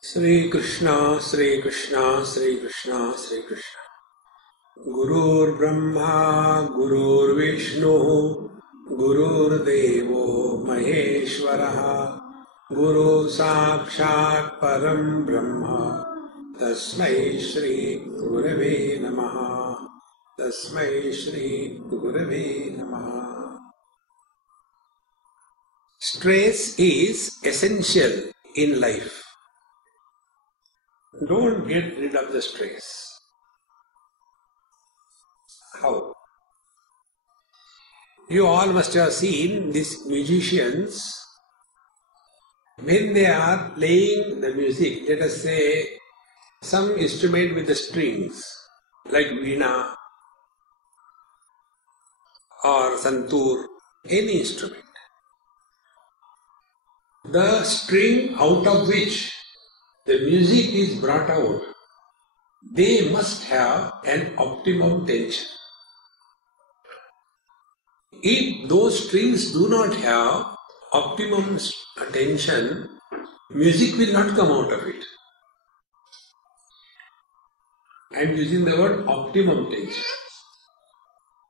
Sri Krishna, Sri Krishna, Sri Krishna, Sri Krishna. Gurur Brahma, Gurur Vishnu, Gurur Devo Maheshwaraha, Guru Sakshat Param Brahma, Tasmai Shri Gurave Namaha, Tasmai Shri Gurave Namaha. Stress is essential in life. Don't get rid of the stress. How? You all must have seen these musicians, when they are playing the music, let us say some instrument with the strings, like veena or santoor, any instrument. The string out of which the music is brought out, they must have an optimum tension. If those strings do not have optimum tension, music will not come out of it. I am using the word optimum tension.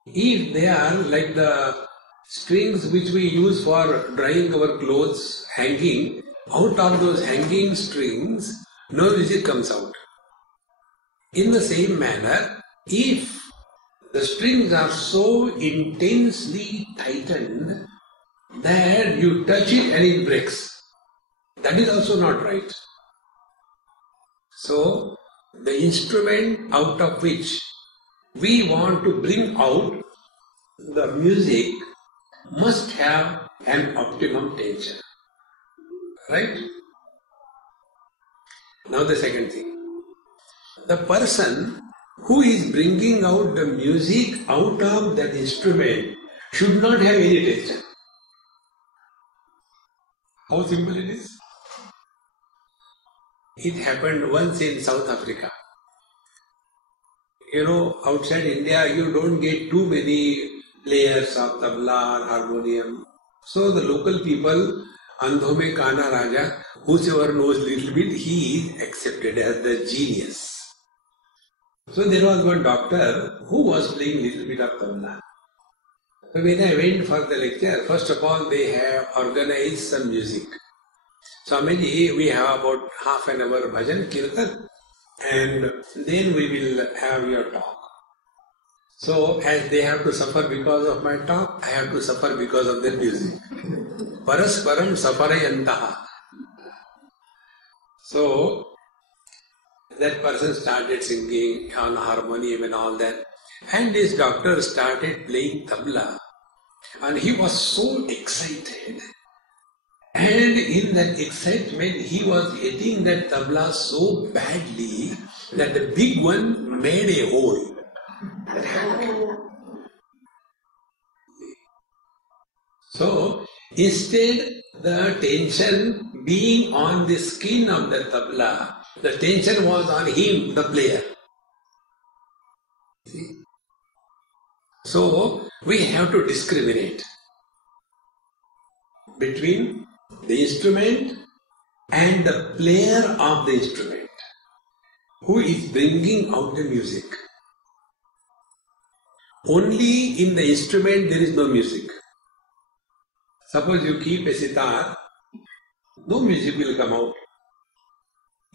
If they are like the strings which we use for drying our clothes, hanging, out of those hanging strings, no music comes out. In the same manner, if the strings are so intensely tightened that you touch it and it breaks, that is also not right. So, the instrument out of which we want to bring out the music must have an optimum tension. Right? Now the second thing. The person who is bringing out the music out of that instrument should not have any tension. How simple it is? It happened once in South Africa. You know, outside India you don't get too many players of tabla or harmonium. So the local people, Andho mein Kana Raja, whosoever knows little bit, he is accepted as the genius. So there was one doctor who was playing little bit of tabla. So when I went for the lecture, first of all they have organized some music. Swamiji, we have about half an hour bhajan kirtan and then we will have your talk. So as they have to suffer because of my talk, I have to suffer because of their music. Parasparam safarayantaha. So that person started singing on harmonium and all that. And this doctor started playing tabla. And he was so excited. And in that excitement, he was hitting that tabla so badly that the big one made a hole. So, instead the tension being on the skin of the tabla, the tension was on him, the player. See? So, we have to discriminate between the instrument and the player of the instrument who is bringing out the music. Only in the instrument there is no music. Suppose you keep a sitar, no music will come out.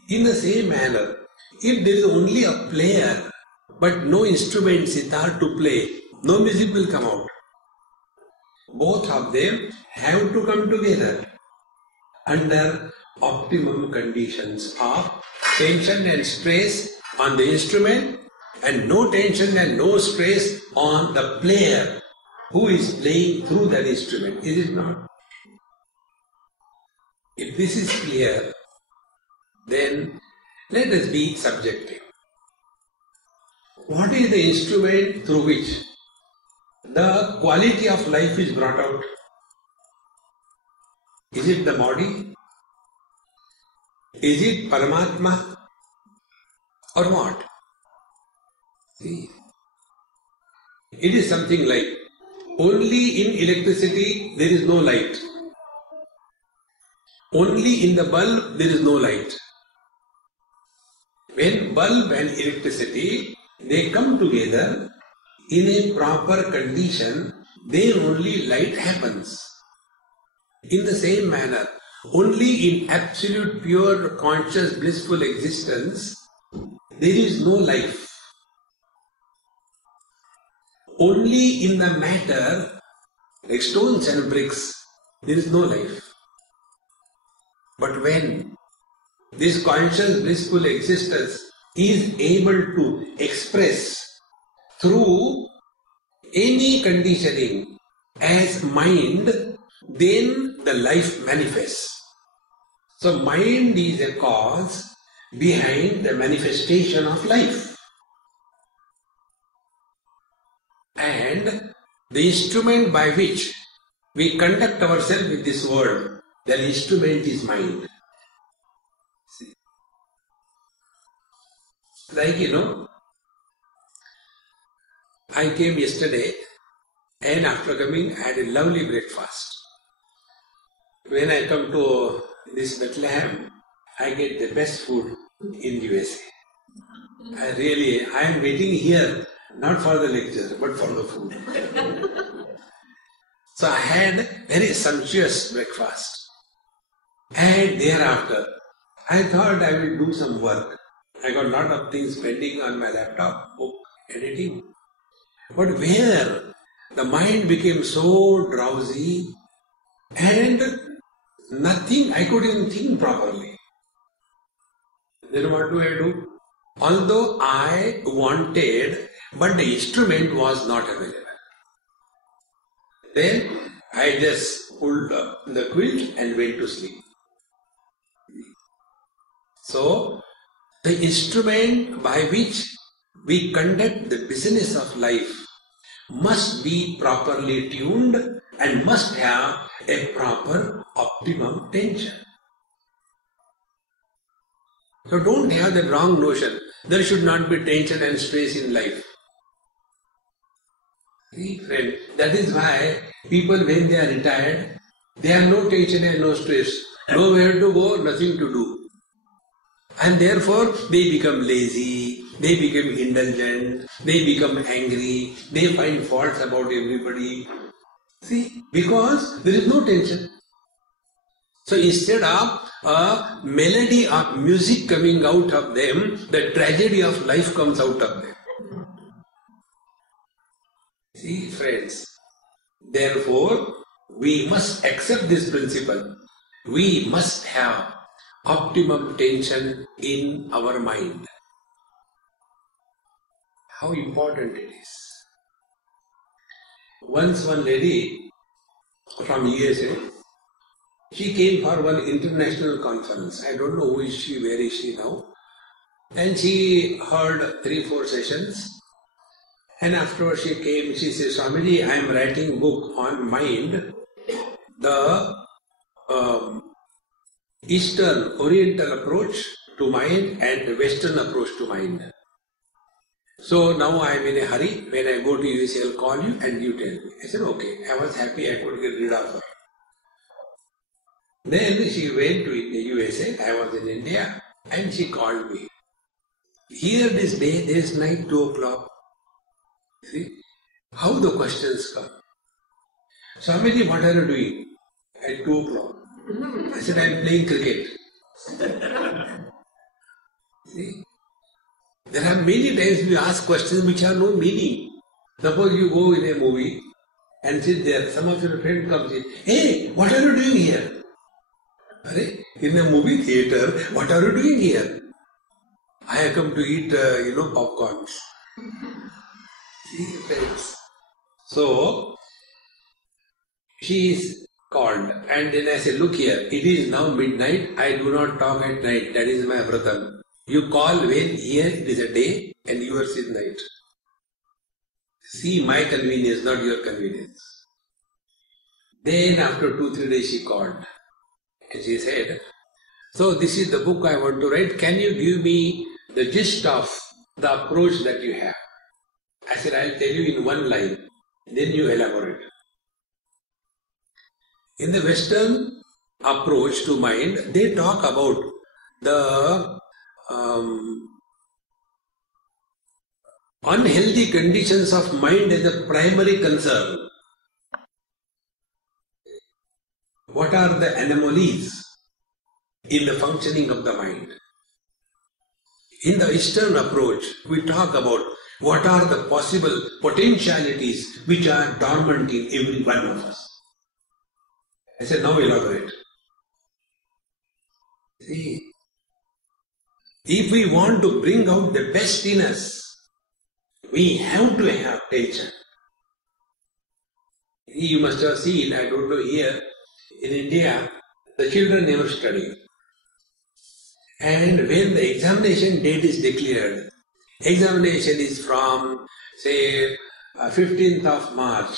In the same manner, if there is only a player but no instrument sitar to play, no music will come out. Both of them have to come together under optimum conditions of tension and stress on the instrument and no tension and no stress on the player who is playing through that instrument. Is it not? If this is clear, then let us be subjective. What is the instrument through which the quality of life is brought out? Is it the body? Is it Paramatma? Or what? See, it is something like only in electricity there is no light. Only in the bulb there is no light. When bulb and electricity, they come together in a proper condition, then only light happens. In the same manner, only in absolute pure conscious blissful existence, there is no life. Only in the matter, like stones and bricks, there is no life. But when this conscious blissful existence is able to express through any conditioning as mind, then the life manifests. So mind is a cause behind the manifestation of life. And the instrument by which we conduct ourselves with this world, that instrument is mind. See? Like, I came yesterday and after coming I had a lovely breakfast. When I come to this Bethleham, I get the best food in USA. I am waiting here, not for the lecture, but for the food. So I had very sumptuous breakfast. And thereafter, I thought I will do some work. I got a lot of things pending on my laptop, book, editing. But where the mind became so drowsy and nothing, I couldn't even think properly. Then what do I do? Although I wanted, but the instrument was not available. Then I just pulled up the quilt and went to sleep. So, the instrument by which we conduct the business of life must be properly tuned and must have a proper optimum tension. So don't have the wrong notion. There should not be tension and stress in life. See, friend, that is why people when they are retired, they have no tension and no stress. Nowhere to go, nothing to do. And therefore they become lazy, they become indulgent, they become angry, they find faults about everybody. See, because there is no tension. So instead of a melody of music coming out of them, the tragedy of life comes out of them. See, friends, therefore we must accept this principle. We must have optimum tension in our mind. How important it is. Once one lady from USA, she came for one international conference. I don't know who is she, where is she now. And she heard 3-4 sessions. And afterwards she came, she said, Swamiji, I am writing book on mind, the Eastern Oriental approach to mind and the Western approach to mind. So now I am in a hurry. When I go to USA, I will call you and you tell me. I said, okay. I was happy I could get rid of her. Then she went to the USA. I was in India and she called me. Here this day, there is night 2 o'clock. See how the questions come. Swamiji, what are you doing at 2 o'clock? I said, I am playing cricket. See? There are many times we ask questions which have no meaning. Suppose you go in a movie and sit there, some of your friends comes in, hey, what are you doing here? In a movie theatre, what are you doing here? I have come to eat, popcorn. See, friends. So, she is called and then I say, look here, it is now midnight, I do not talk at night, that is my vratam. You call when here it is a day and yours is night. See my convenience, not your convenience. Then after 2-3 days she called and she said, so this is the book I want to write, can you give me the gist of the approach that you have? I said, I will tell you in one line, then you elaborate. In the Western approach to mind, they talk about the unhealthy conditions of mind as a primary concern. What are the anomalies in the functioning of the mind? In the Eastern approach, we talk about what are the possible potentialities which are dormant in every one of us. I said, now elaborate. See, if we want to bring out the best in us, we have to have tension. You must have seen, I don't know here, in India, the children never study. And when the examination date is declared, examination is from, say, 15th of March.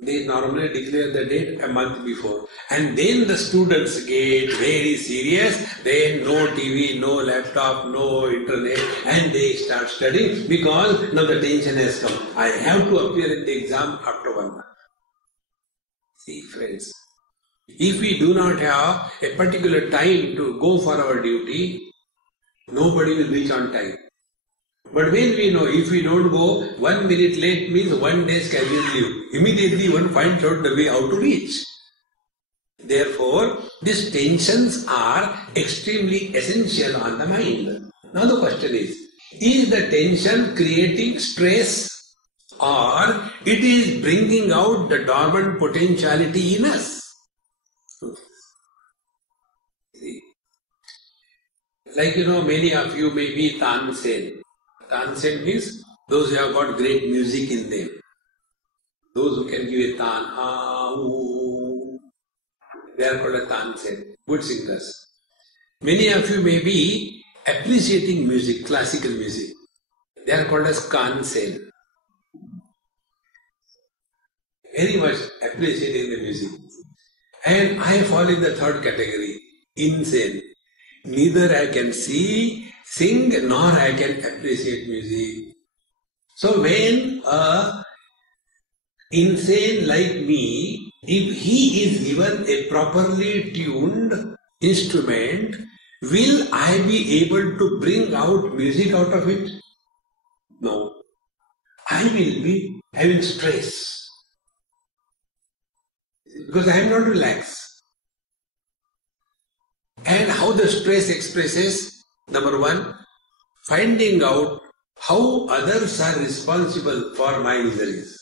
They normally declare the date a month before. And then the students get very serious. Then no TV, no laptop, no internet, and they start studying because now the tension has come. I have to appear in the exam after 1 month. See, friends, if we do not have a particular time to go for our duty, nobody will reach on time. But when we know, if we don't go, 1 minute late means 1 day's casual leave. Immediately one finds out the way how to reach. Therefore, these tensions are extremely essential on the mind. Now the question is the tension creating stress or it is bringing out the dormant potentiality in us? Like many of you may be Tansen. Tansen means those who have got great music in them. Those who can give a tan, they are called a Tansen, good singers. Many of you may be appreciating music, classical music. They are called as Kansen. Very much appreciating the music. And I fall in the third category, insane. Neither I can sing, nor I can appreciate music. So when a insane like me, if he is given a properly tuned instrument, will I be able to bring out music out of it? No. I will be having stress. Because I am not relaxed. And how the stress expresses? Number one, finding out how others are responsible for my miseries.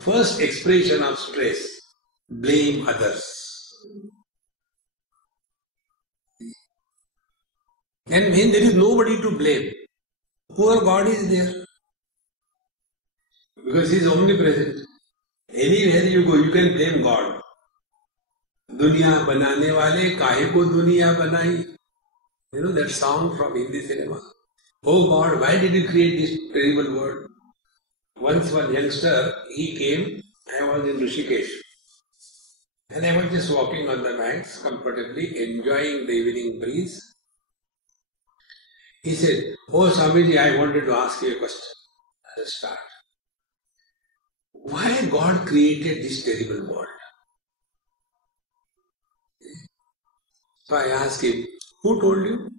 First expression of stress, blame others. And when there is nobody to blame, poor God is there. Because He is omnipresent. Anywhere you go, you can blame God. Dunya banane wale kahe ko duniya banai. You know that song from Hindi cinema. Oh God, why did you create this terrible world? Once one youngster, he came, I was in Rishikesh. And I was just walking on the banks comfortably, enjoying the evening breeze. He said, oh Swamiji, I wanted to ask you a question. I'll start. Why God created this terrible world? So I asked him, who told you?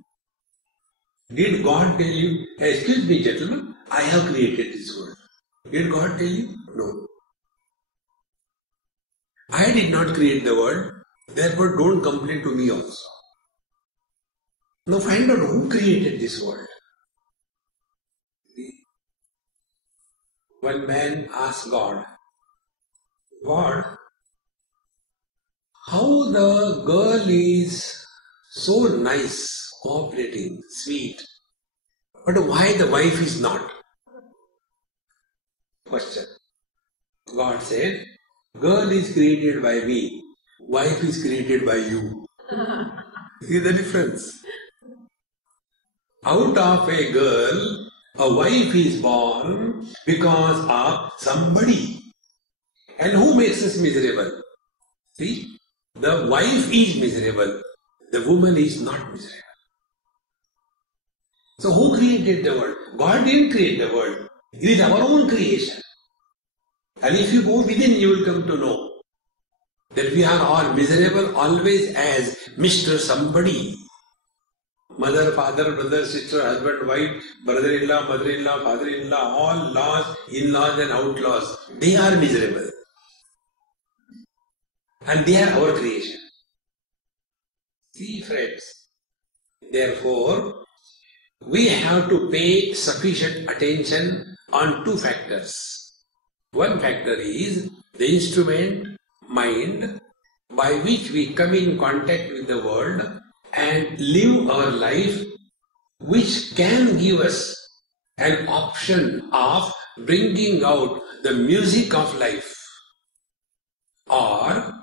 Did God tell you, excuse me gentlemen, I have created this world. Did God tell you? No. I did not create the world, therefore don't complain to me also. Now find out who created this world. One man asked God, God, how the girl is so nice, cooperating, sweet, but why the wife is not? Question. God said, girl is created by me, wife is created by you. See the difference? Out of a girl, a wife is born because of somebody. And who makes us miserable? See? The wife is miserable. The woman is not miserable. So who created the world? God didn't create the world. It is our own creation. And if you go within, you will come to know that we are all miserable always as Mr. Somebody. Mother, father, brother, sister, husband, wife, brother-in-law, mother-in-law, father-in-law, all laws, in-laws and outlaws, they are miserable. And they are our creation. See, friends, therefore, we have to pay sufficient attention on two factors. One factor is the instrument, mind, by which we come in contact with the world and live our life, which can give us an option of bringing out the music of life. Or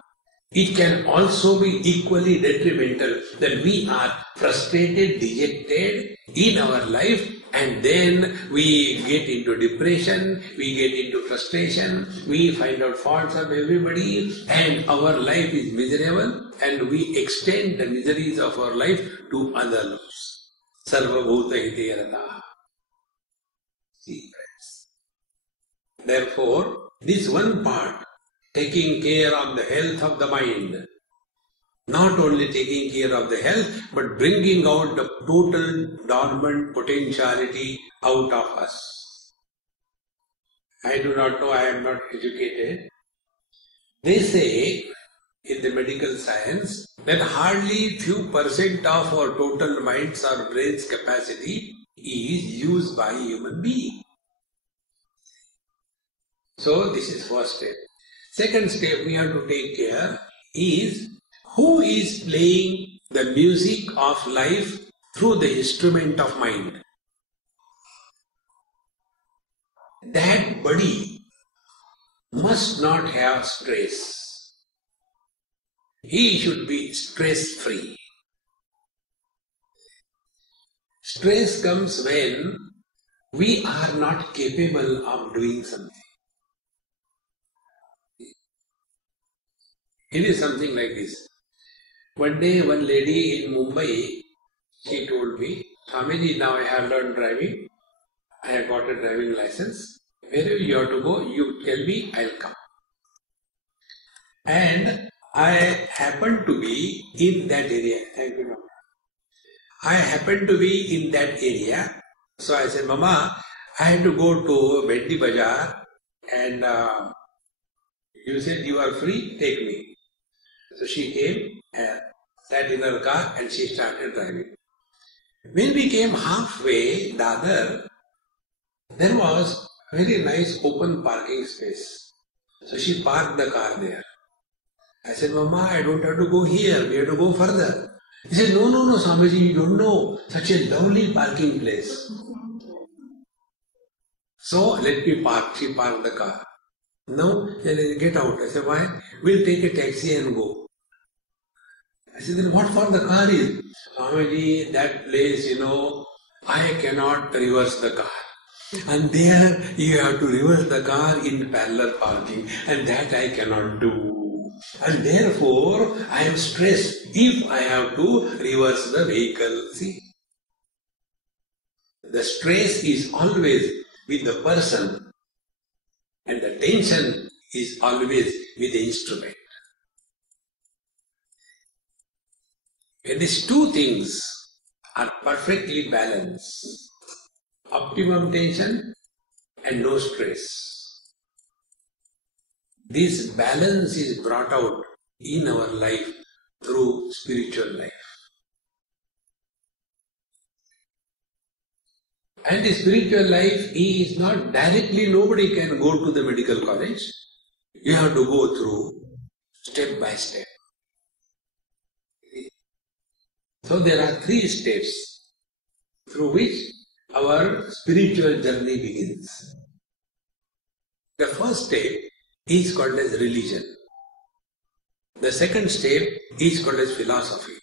it can also be equally detrimental that we are frustrated, dejected in our life, and then we get into depression, we get into frustration, we find out faults of everybody, and our life is miserable, and we extend the miseries of our life to others. Sarva bhuta hite rataha. See, friends. Therefore, this one part, taking care of the health of the mind, not only taking care of the health, but bringing out the total dormant potentiality out of us. I do not know, I am not educated. They say in the medical science that hardly few percent of our total mind's or brain's capacity is used by human being. So this is first step. Second step we have to take care is who is playing the music of life through the instrument of mind. That body must not have stress. He should be stress-free. Stress comes when we are not capable of doing something. It is something like this. One day, one lady in Mumbai, she told me, Swamiji, now I have learned driving. I have got a driving license. Wherever you have to go, you tell me, I'll come. And I happened to be in that area. Thank you, Mama. I happened to be in that area. So I said, Mama, I had to go to Bedi Bazaar and you said you are free, take me. So she came and sat in her car and she started driving. When we came halfway, Dadar, there was a very nice open parking space. So she parked the car there. I said, Mama, I don't have to go here, we have to go further. He said, no, Swamiji, you don't know, such a lovely parking place. So let me park. She parked the car. Now, get out. I said, why? We'll take a taxi and go. I said, then what for the car is? Swamiji, that place, I cannot reverse the car. And there you have to reverse the car in parallel parking, and that I cannot do. And therefore, I am stressed if I have to reverse the vehicle. See? The stress is always with the person, and the tension is always with the instrument. When these two things are perfectly balanced, optimum tension and no stress, this balance is brought out in our life through spiritual life. And the spiritual life is not directly, nobody can go to the medical college. You have to go through step by step. So there are 3 steps through which our spiritual journey begins. The first step is called as religion. The second step is called as philosophy.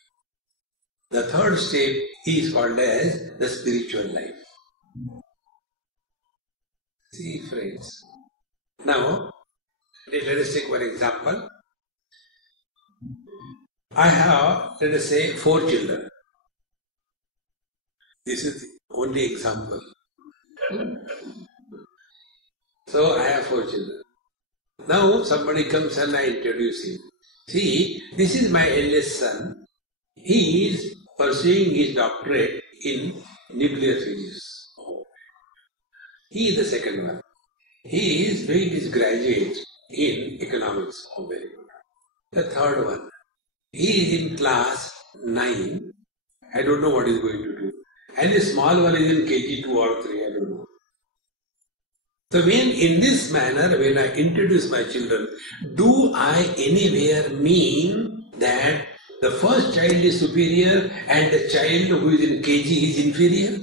The third step is called as the spiritual life. See, friends. Now, let us take one example. I have, let us say, 4 children. This is the only example. So, I have 4 children. Now, somebody comes and I introduce him. See, this is my eldest son. He is pursuing his doctorate in nuclear physics. He is the second one. He is doing his graduate in economics. Oh, very good. The third one. He is in class 9. I don't know what he is going to do. And the small one is in KG 2 or 3. I don't know. So in this manner, when I introduce my children, do I anywhere mean that the first child is superior and the child who is in KG is inferior?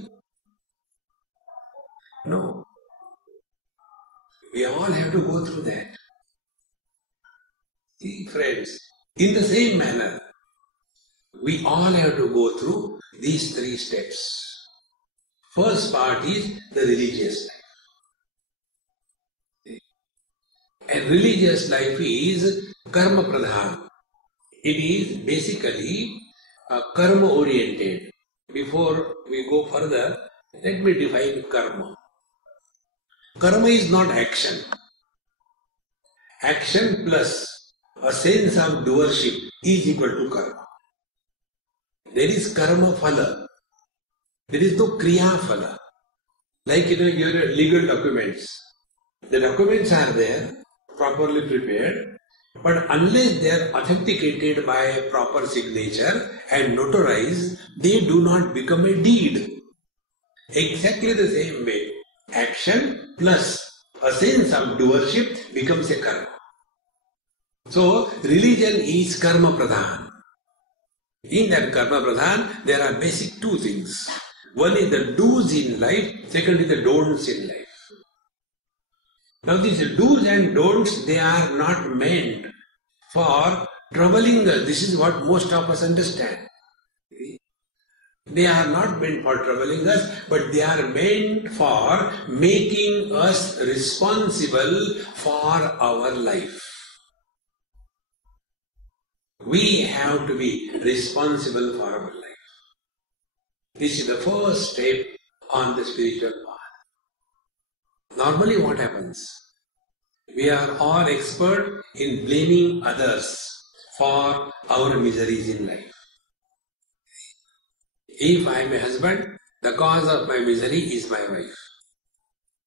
No. We all have to go through that. See, friends, in the same manner, we all have to go through these 3 steps. First part is the religious life. And religious life is karma pradhan. It is basically karma oriented. Before we go further, let me define karma. Karma is not action. Action plus a sense of doership is equal to karma. There is karma phala. There is no kriya phala. Like your legal documents. The documents are there, properly prepared, but unless they are authenticated by a proper signature and notarized, they do not become a deed. Exactly the same way, action plus a sense of doership becomes a karma. So, religion is karma pradhan. In that karma pradhan, there are basic 2 things. One is the do's in life, second is the don'ts in life. Now these do's and don'ts, they are not meant for troubling us. This is what most of us understand. They are not meant for troubling us, but they are meant for making us responsible for our life. We have to be responsible for our life. This is the first step on the spiritual path. Normally what happens? We are all expert in blaming others for our miseries in life. If I am a husband, the cause of my misery is my wife.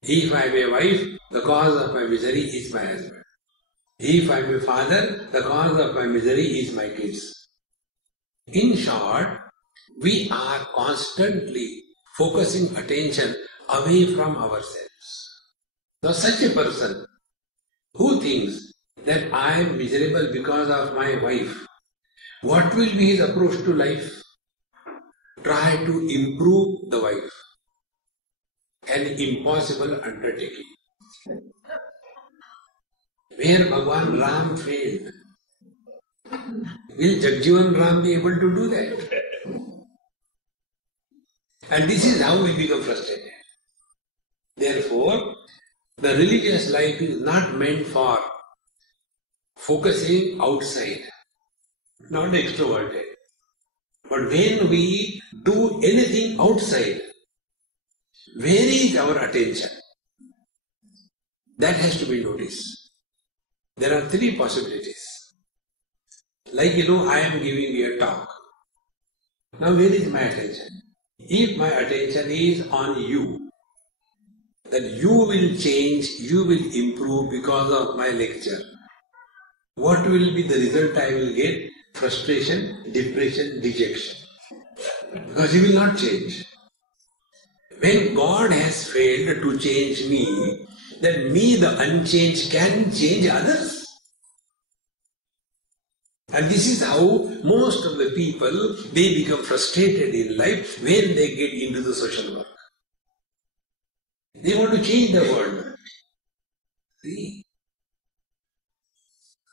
If I am a wife, the cause of my misery is my husband. If I am a father, the cause of my misery is my kids. In short, we are constantly focusing attention away from ourselves. Now such a person who thinks that I am miserable because of my wife, what will be his approach to life? Try to improve the wife. An impossible undertaking. Where Bhagwan Ram failed, will Jagjivan Ram be able to do that? And this is how we become frustrated. Therefore, the religious life is not meant for focusing outside, not extroverted. But when we do anything outside, where is our attention? That has to be noticed. There are 3 possibilities. Like I am giving you a talk. Now where is my attention? If my attention is on you, that you will change, you will improve because of my lecture, what will be the result I will get? Frustration, depression, dejection. Because you will not change. When God has failed to change me, then me, the unchanged, can change others. And this is how most of the people, they become frustrated in life when they get into the social work. They want to change the world. See,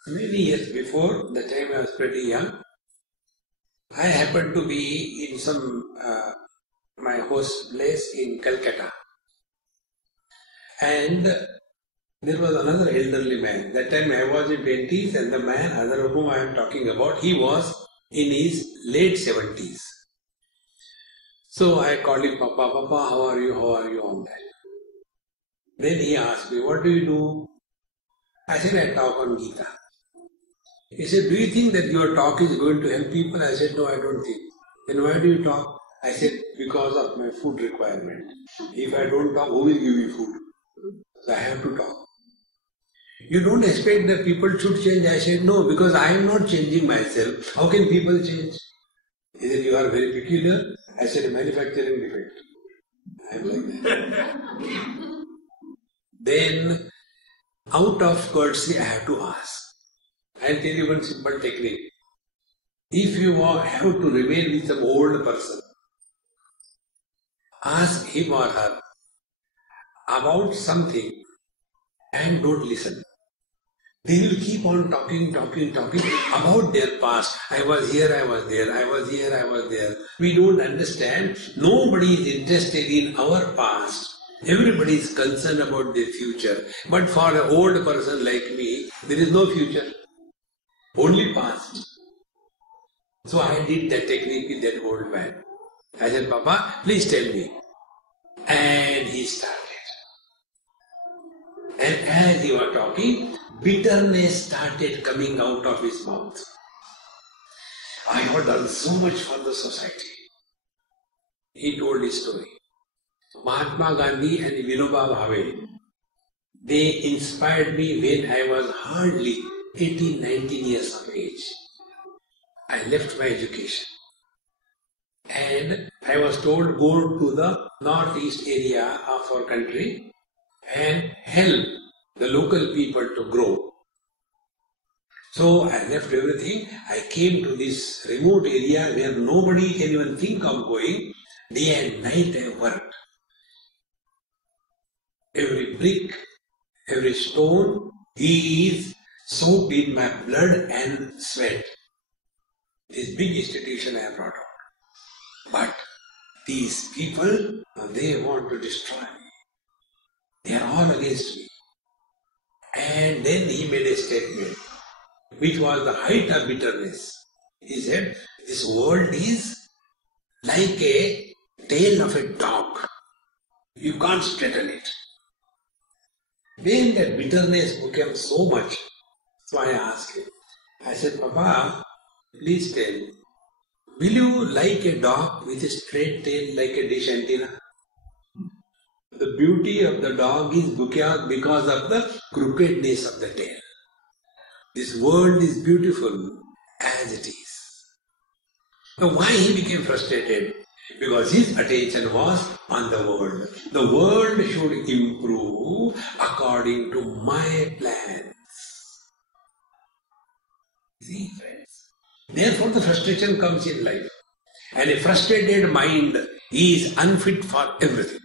many years before, the time I was pretty young, I happened to be in some my host place in Calcutta. And there was another elderly man. That time I was in 20s and the man, other whom I am talking about, he was in his late 70s. So I called him, Papa, how are you on that? Then he asked me, what do you do? I said, I talk on Gita. He said, do you think that your talk is going to help people? I said, no, I don't think. Then why do you talk? I said, because of my food requirement. If I don't talk, who will give me food? So I have to talk. You don't expect that people should change. I said, no, because I am not changing myself. How can people change? He said, you are very peculiar. I said, a manufacturing defect. I am like that. Then, out of courtesy, I have to ask. I'll tell you one simple technique. If you have to remain with some old person, ask him or her about something and don't listen. They will keep on talking about their past. I was here, I was there, I was here, I was there. We don't understand. Nobody is interested in our past. Everybody is concerned about their future. But for an old person like me, there is no future. Only past. So I did that technique with that old man. I said, Papa, please tell me. And he started. And as he was talking, bitterness started coming out of his mouth. I have done so much for the society. He told his story. Mahatma Gandhi and Vinoba Bhave, they inspired me when I was hardly 18, 19 years of age. I left my education. And I was told, go to the northeast area of our country and help the local people to grow. So I left everything. I came to this remote area where nobody can even think of going. Day and night I worked. Every brick, every stone is soaked in my blood and sweat. This big institution I have brought out. But these people, they want to destroy me. They are all against me. And then he made a statement, which was the height of bitterness. He said, this world is like a tail of a dog. You can't straighten it. Then that bitterness became so much. So I asked him, I said, Papa, please tell, will you like a dog with a straight tail like a dish antenna? The beauty of the dog is because of the crookedness of the tail. This world is beautiful as it is. Now why he became frustrated? Because his attention was on the world. The world should improve according to my plans. See, friends? Therefore the frustration comes in life. And a frustrated mind is unfit for everything.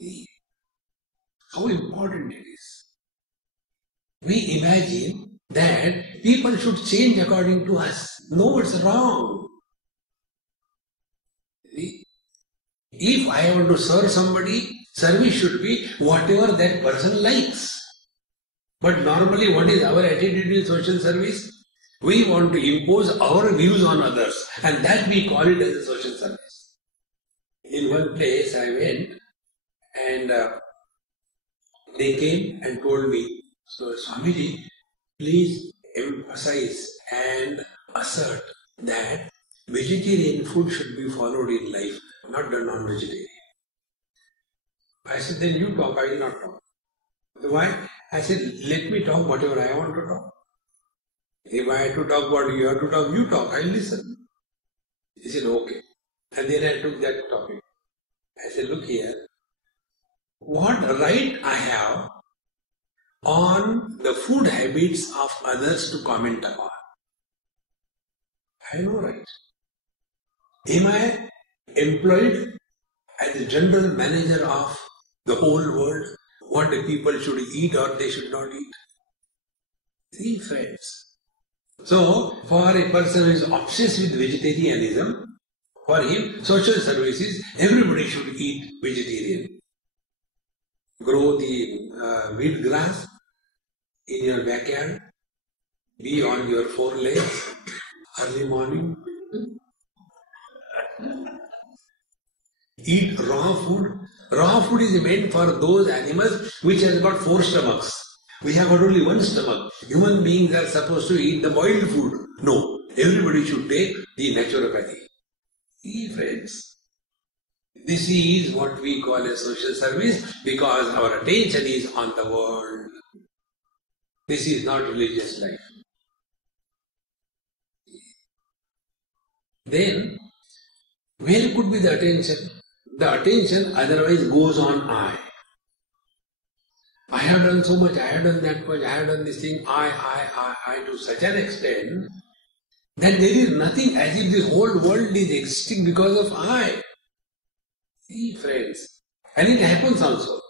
See how important it is. We imagine that people should change according to us. No, it's wrong. See? If I want to serve somebody, service should be whatever that person likes. But normally what is our attitude in social service? We want to impose our views on others, and that we call it as a social service. In one place I went and they came and told me, so Swamiji, please emphasize and assert that vegetarian food should be followed in life, not the non-vegetarian. I said, then you talk, I will not talk. Why? I said, let me talk whatever I want to talk. If I have to talk what you have to talk, you talk, I will listen. He said, okay. And then I took that topic. I said, look here, what right I have on the food habits of others to comment upon? I have no right. Am I employed as the general manager of the whole world? What the people should eat or they should not eat? See, friends. So, for a person who is obsessed with vegetarianism, for him, social services, everybody should eat vegetarian. Grow the wheat grass in your backyard, be on your four legs, early morning. Eat raw food. Raw food is meant for those animals which has got 4 stomachs. We have got only 1 stomach. Human beings are supposed to eat the boiled food. No, everybody should take the naturopathy. See, friends, this is what we call a social service because our attention is on the world. This is not religious life. Then, where could be the attention? The attention otherwise goes on I. I have done so much, I have done that much, I have done this thing, I to such an extent that there is nothing as if this whole world is existing because of I. See, friends, and it happens also.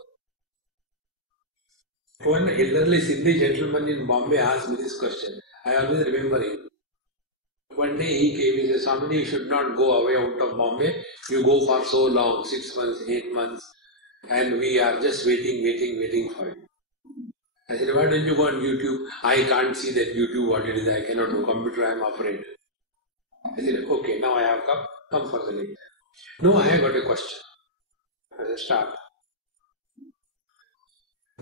One elderly Sindhi gentleman in Bombay asked me this question. I always remember him. One day he came, he said, Swami, you should not go away out of Bombay. You go for so long, 6 months, 8 months, and we are just waiting for you. I said, why don't you go on YouTube? I can't see that YouTube what it is. I cannot do computer, I am afraid. I said, okay, now I have come for the lecture. No, I have got a question. I said, start.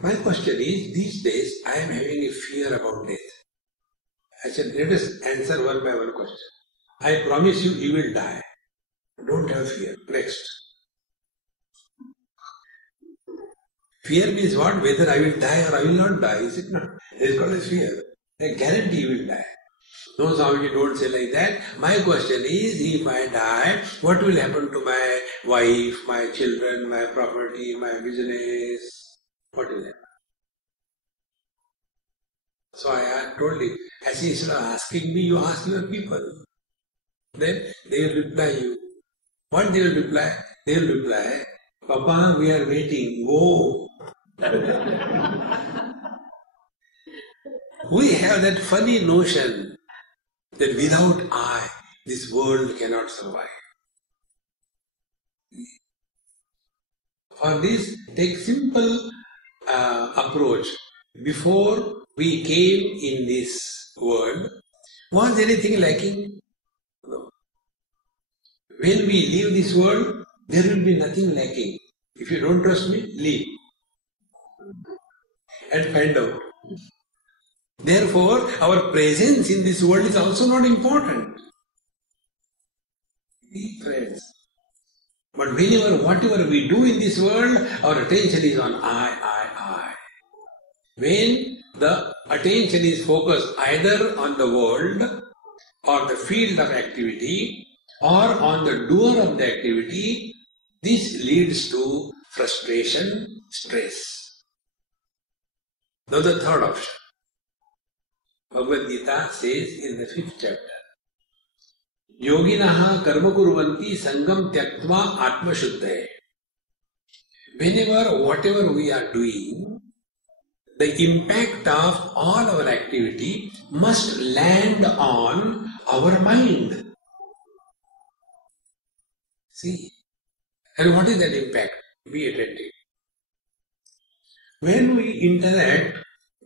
My question is, these days I am having a fear about death. I said, let us answer one by one question. I promise you, you will die. Don't have fear. Next. Fear means what? Whether I will die or I will not die, is it not? It is called as fear. I guarantee you will die. No, Swamiji, don't say like that. My question is, if I die, what will happen to my wife, my children, my property, my business? What will happen? So I told him, as instead of asking me, you ask your people. Then they will reply you. What they will reply? They will reply, Papa, we are waiting. Go. We have that funny notion that without I, this world cannot survive. For this, take simple approach. Before we came in this world, was anything lacking? No. When we leave this world, there will be nothing lacking. If you don't trust me, leave and find out. Therefore, our presence in this world is also not important. Friends. But whatever we do in this world, our attention is on I. When the attention is focused either on the world or the field of activity or on the doer of the activity, this leads to frustration, stress. Now the third option. Bhagavad Gita says in the 5th chapter, Yoginaha karma kurvanti sangam tyaktva atma shuddhaye. Whenever, whatever we are doing, the impact of all our activity must land on our mind. See? And what is that impact? Be attentive. When we interact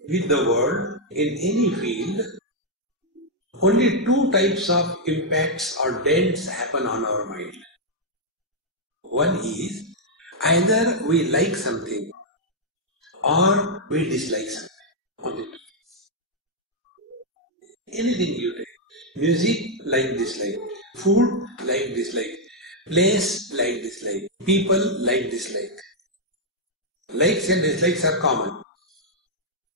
with the world in any field, only 2 types of impacts or dents happen on our mind. One is either we like something or we dislike something. Only 2. Anything you take. Music, like, dislike. Food, like, dislike. Place, like, dislike. People, like, dislike. Likes and dislikes are common.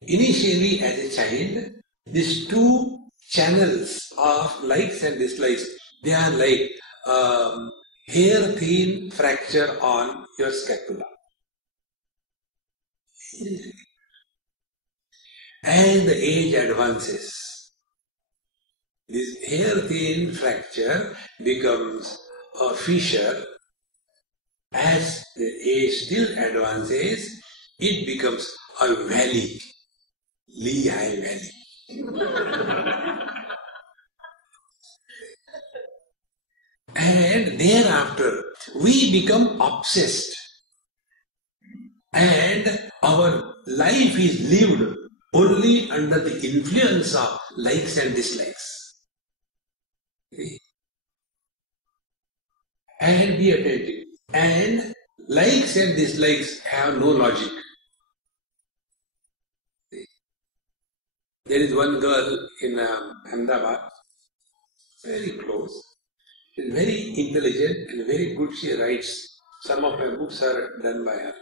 Initially, as a child, these 2 channels of likes and dislikes, they are like hair-thin fracture on your scapula. As the age advances, this hair-thin fracture becomes a fissure. As the age still advances, it becomes a valley, Lehigh Valley. And thereafter, we become obsessed. And our life is lived only under the influence of likes and dislikes. Okay? And be attentive. And likes and dislikes have no logic. There is one girl in Ahmedabad. very close. She's very intelligent and very good. She writes. Some of my books are done by her.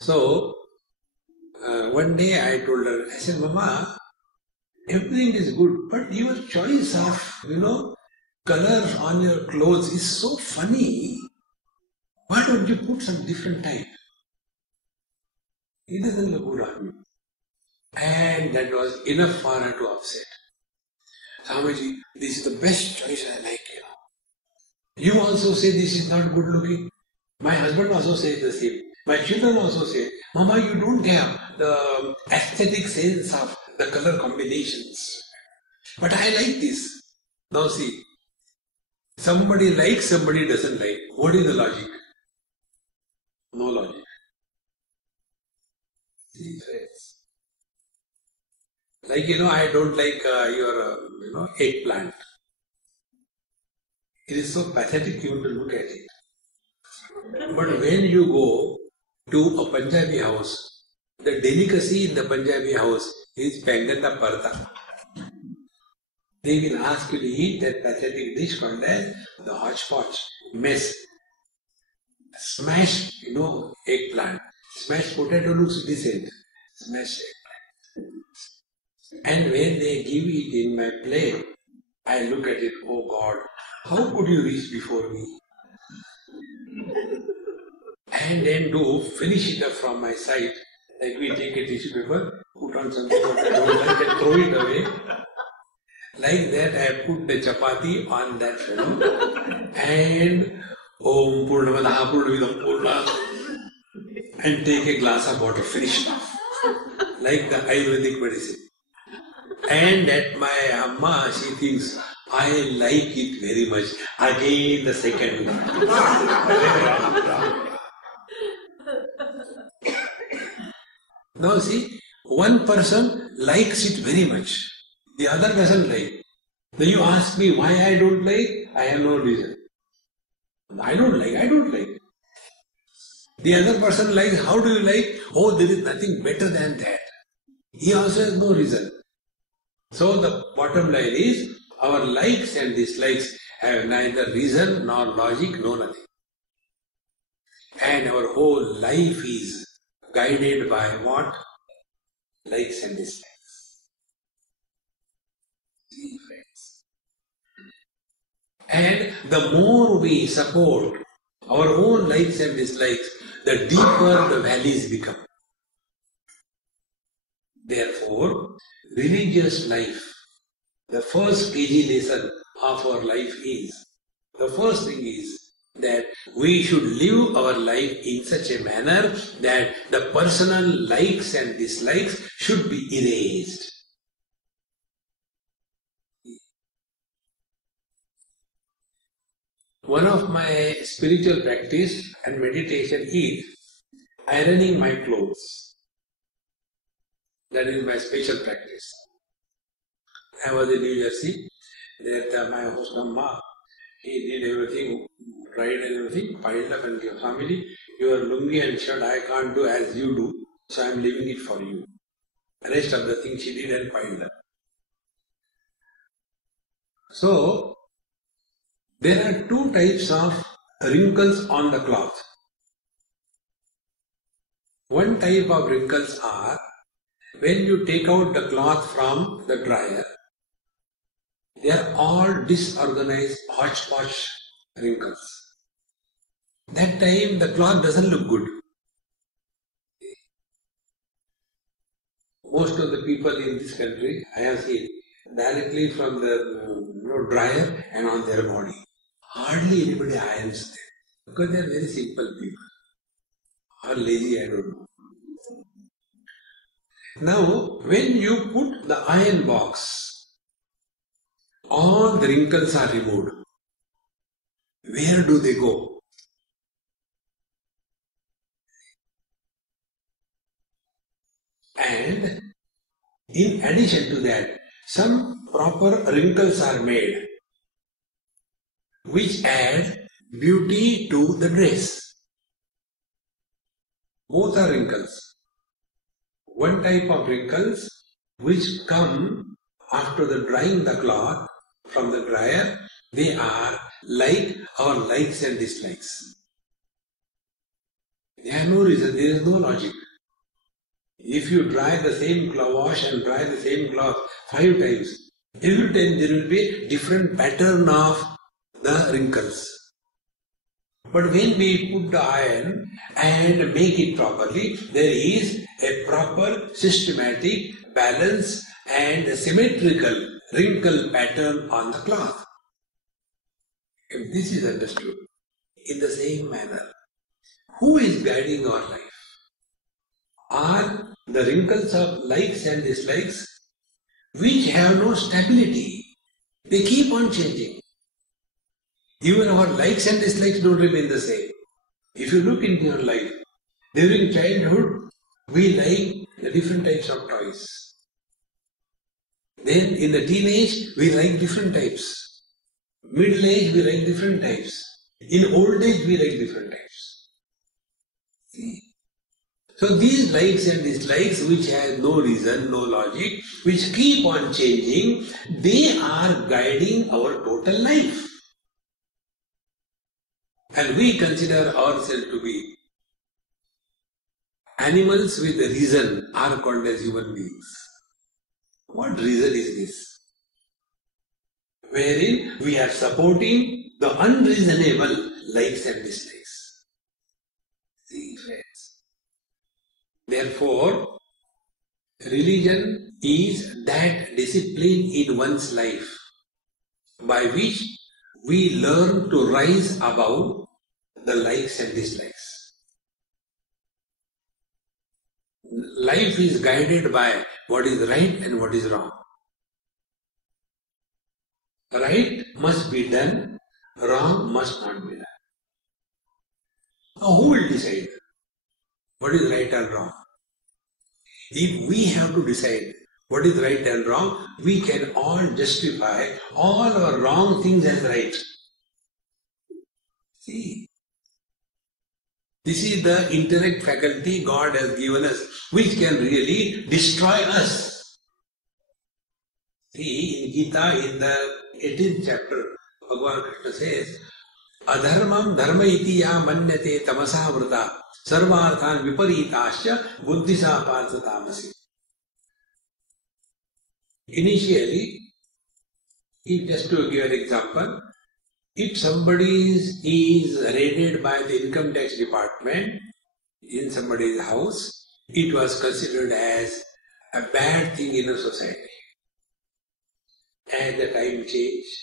So, one day I told her, I said, Mama, everything is good, but your choice of, colors on your clothes is so funny. Why don't you put some different type? It doesn't look good on you. And that was enough for her to upset. Swamiji, this is the best choice I like. You also say this is not good looking. My husband also says the same. My children also say, Mama, you don't have the aesthetic sense of the color combinations. But I like this. Now see, somebody likes, somebody doesn't like. What is the logic? No logic. See, friends. Like, I don't like your eggplant. It is so pathetic even to look at it. But when you go to a Punjabi house, the delicacy in the Punjabi house is pangata parta. They will ask you to eat that pathetic dish called as the hodgepodge, mess. Smashed, eggplant. Smashed potato looks decent. Smashed eggplant. And when they give it in my plate, I look at it, oh God, how could you reach before me? And then to finish it up from my side, like we take a tissue paper, put on something what I don't like and throw it away. Like that I put the chapati on that and Om Purnamadaha Purnamidam Purna and take a glass of water, finish it off. Like the Ayurvedic medicine. And that my Amma, she thinks, I like it very much. Again the second one. Now see, one person likes it very much. The other doesn't like. Then you ask me why I don't like, I have no reason. I don't like. The other person likes, how do you like? Oh, there is nothing better than that. He also has no reason. So the bottom line is, our likes and dislikes have neither reason nor logic, no nothing. And our whole life is guided by what? Likes and dislikes. See, friends. And the more we support our own likes and dislikes, the deeper the valleys become. Therefore, religious life, the first KG lesson of our life is, the first thing is that we should live our life in such a manner that the personal likes and dislikes should be erased. One of my spiritual practice and meditation is ironing my clothes. That is my special practice. I was in New Jersey, that my host Amma, he did everything, dried and everything, piled up and gave, Swamiji, your lungi and shirt I can't do as you do, so I am leaving it for you. The rest of the things she did and piled up. So, there are two types of wrinkles on the cloth. One type of wrinkles are when you take out the cloth from the dryer, they are all disorganized hodgepodge wrinkles. That time the cloth doesn't look good. Most of the people in this country, I have seen, directly from the dryer and on their body. Hardly anybody irons them because they are very simple people. Or lazy, I don't know. Now, when you put the iron box, all the wrinkles are removed. Where do they go? And in addition to that, some proper wrinkles are made which add beauty to the dress. Both are wrinkles. One type of wrinkles which come after the drying the cloth from the dryer, they are like our likes and dislikes. They have no reason, there is no logic. If you dry the same cloth, wash and dry the same cloth 5 times, every time there will be a different pattern of the wrinkles. But when we put the iron and make it properly, there is a proper, systematic, balanced and symmetrical wrinkle pattern on the cloth. If this is understood in the same manner, who is guiding our life? Are the wrinkles of likes and dislikes which have no stability. They keep on changing. Even our likes and dislikes don't remain the same. If you look into your life, during childhood, we like the different types of toys. Then in the teenage, we like different types. Middle age, we like different types. In old age, we like different types. See? So these likes and dislikes, which have no reason, no logic, which keep on changing, they are guiding our total life. And we consider ourselves to be animals with a reason are called as human beings. What reason is this? Wherein we are supporting the unreasonable likes and dislikes. See, friends. Therefore, religion is that discipline in one's life by which we learn to rise above the likes and dislikes. Life is guided by what is right and what is wrong. Right must be done, wrong must not be done. Now who will decide what is right and wrong? If we have to decide what is right and wrong, we can all justify all our wrong things as right. See, this is the intellect faculty God has given us, which can really destroy us. See, in Gita, in the 18th chapter, Bhagavan Krishna says, Adharmam dharma iti ya manyate tamasa vrata sarvarthan viparitasya buddhisa partha tamasi. Initially, if just to give an example, if somebody is raided by the income tax department in somebody's house, it was considered as a bad thing in a society. As the time changed,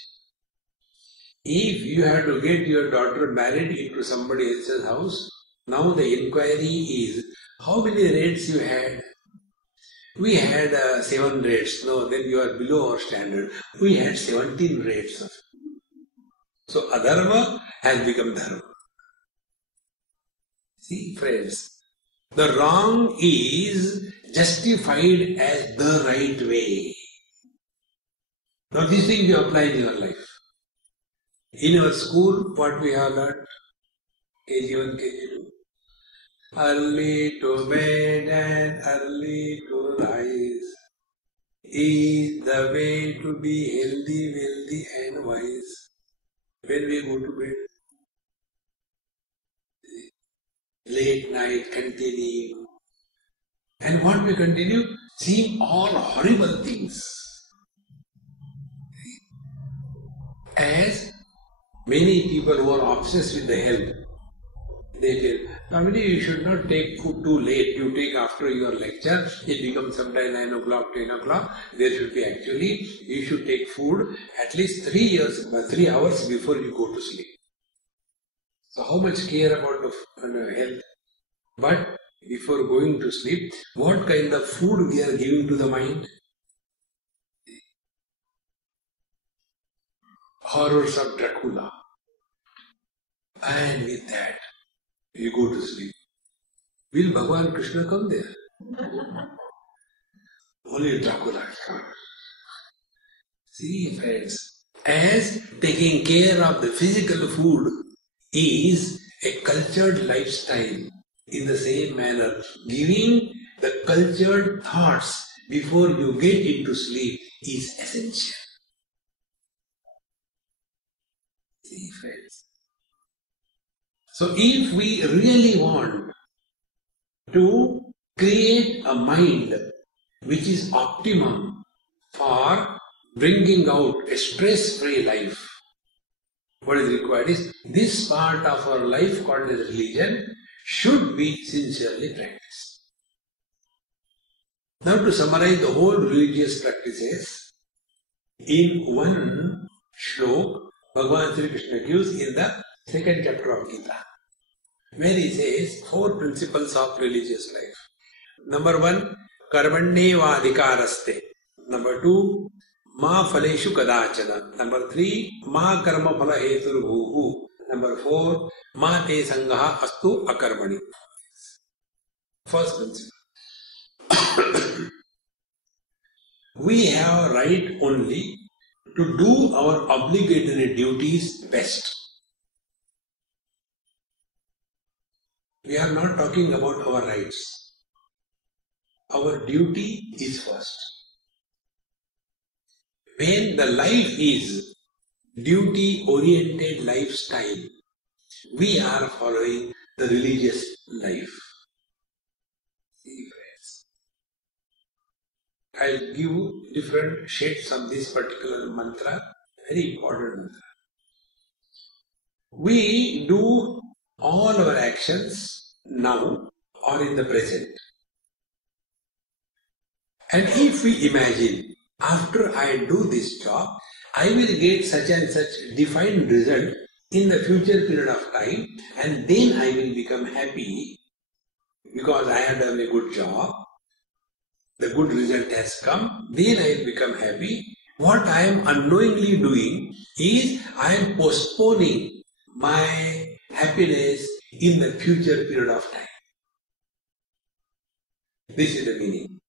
if you have to get your daughter married into somebody else's house, now the inquiry is, how many raids you had? We had 7 raids. No, then you are below our standard. We had 17 raids. So adharma has become dharma. See, friends, the wrong is justified as the right way. Now these things you apply in your life. In our school, what we have learned, KG1, KG2, early to bed and early to rise is the way to be healthy, wealthy and wise. When we go to bed, late night continue. And what we continue? Seeing all horrible things. As many people who are obsessed with the health, they tell, Swami, you should not take food too late. You take after your lecture, it becomes sometime 9 o'clock, 10 o'clock. There should be actually, you should take food at least 3 hours before you go to sleep. So how much care about the health? But before going to sleep, what kind of food we are giving to the mind? Horrors of Dracula. And with that, you go to sleep. Will Bhagavan Krishna come there? Only Dracula comes. See, friends, as taking care of the physical food is a cultured lifestyle, in the same manner, giving the cultured thoughts before you get into sleep is essential. See, friends. So if we really want to create a mind which is optimum for bringing out a stress-free life, what is required is this part of our life called as religion should be sincerely practiced. Now to summarize the whole religious practices in one shlok, Bhagavan Sri Krishna gives in the second chapter of Gita, where he says 4 principles of religious life. Number 1, karmanyevadhikaraste. Number 2, ma phaleshu kadachana. Number 3, ma karma phala heturubhuhu. Number 4, ma te sangaha astu akarmani. First principle. We have right only to do our obligatory duties best. We are not talking about our rights. Our duty is first. When the life is duty-oriented lifestyle, we are following the religious life. See, friends, I'll give different shades of this particular mantra, very important mantra. We do all our actions now or in the present. And if we imagine, after I do this job, I will get such and such defined result in the future period of time, and then I will become happy because I have done a good job, the good result has come, then I will become happy. What I am unknowingly doing is I am postponing my happiness in the future period of time. This is the meaning.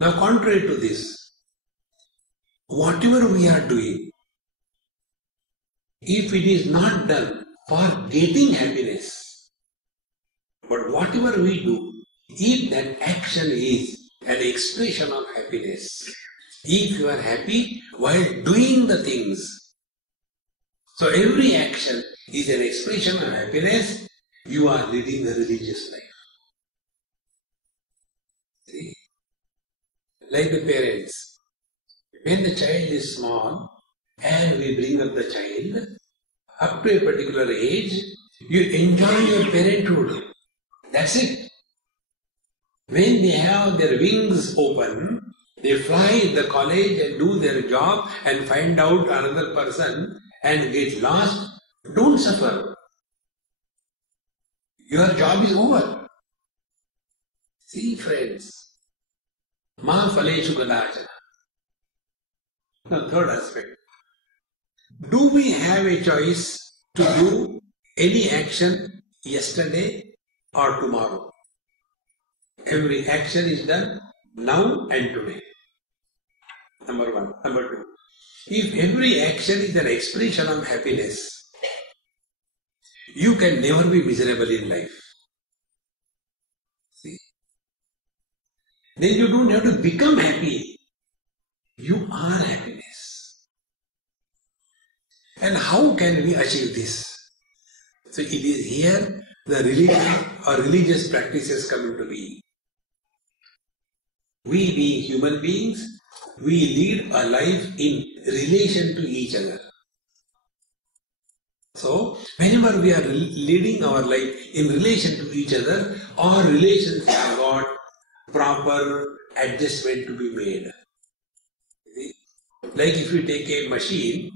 Now, contrary to this, whatever we are doing, if it is not done for getting happiness, but whatever we do, if that action is an expression of happiness, if you are happy while doing the things, so every action is an expression of happiness, you are leading a religious life. See? Like the parents, when the child is small and we bring up the child, up to a particular age, you enjoy your parenthood. That's it. When they have their wings open, they fly in the college and do their job and find out another person and get lost, don't suffer. Your job is over. See, friends, ma phaleshu kadachana. Now, third aspect. Do we have a choice to do any action yesterday or tomorrow? Every action is done now and today. Number 1. Number 2. If every action is an expression of happiness, you can never be miserable in life. See? Then you don't have to become happy. You are happiness. And how can we achieve this? So it is here the religion or religious practices come into being. We being human beings, we lead a life in relation to each other. So, whenever we are leading our life in relation to each other, our relations have got proper adjustment to be made. Like if you take a machine,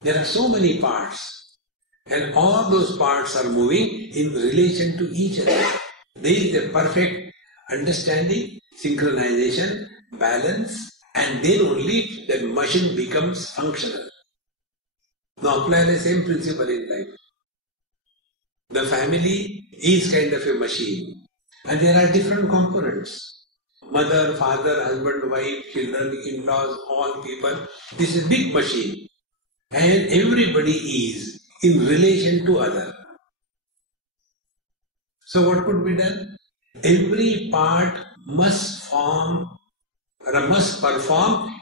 there are so many parts, and all those parts are moving in relation to each other. There is a perfect understanding, synchronization, balance, and then only that machine becomes functional. Now apply the same principle in life. The family is kind of a machine, and there are different components. Mother, father, husband, wife, children, in-laws, all people. This is a big machine, and everybody is in relation to other. So what could be done? Every part must perform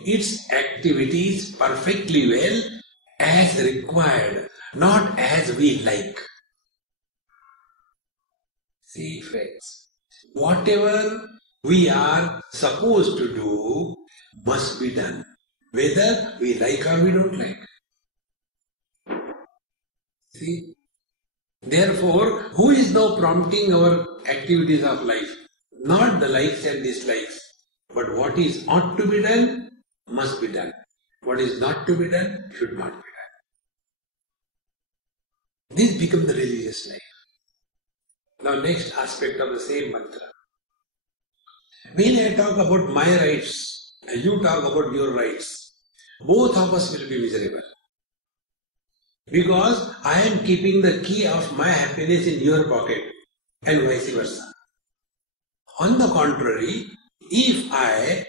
its activities perfectly well as required, not as we like. See, friends, whatever we are supposed to do must be done, whether we like or we don't like. See? Therefore, who is now prompting our activities of life? Not the likes and dislikes, but what is ought to be done must be done. What is not to be done should not be done. This becomes the religious life. Now, next aspect of the same mantra. When I talk about my rights and you talk about your rights, both of us will be miserable. Because I am keeping the key of my happiness in your pocket and vice versa. On the contrary, if I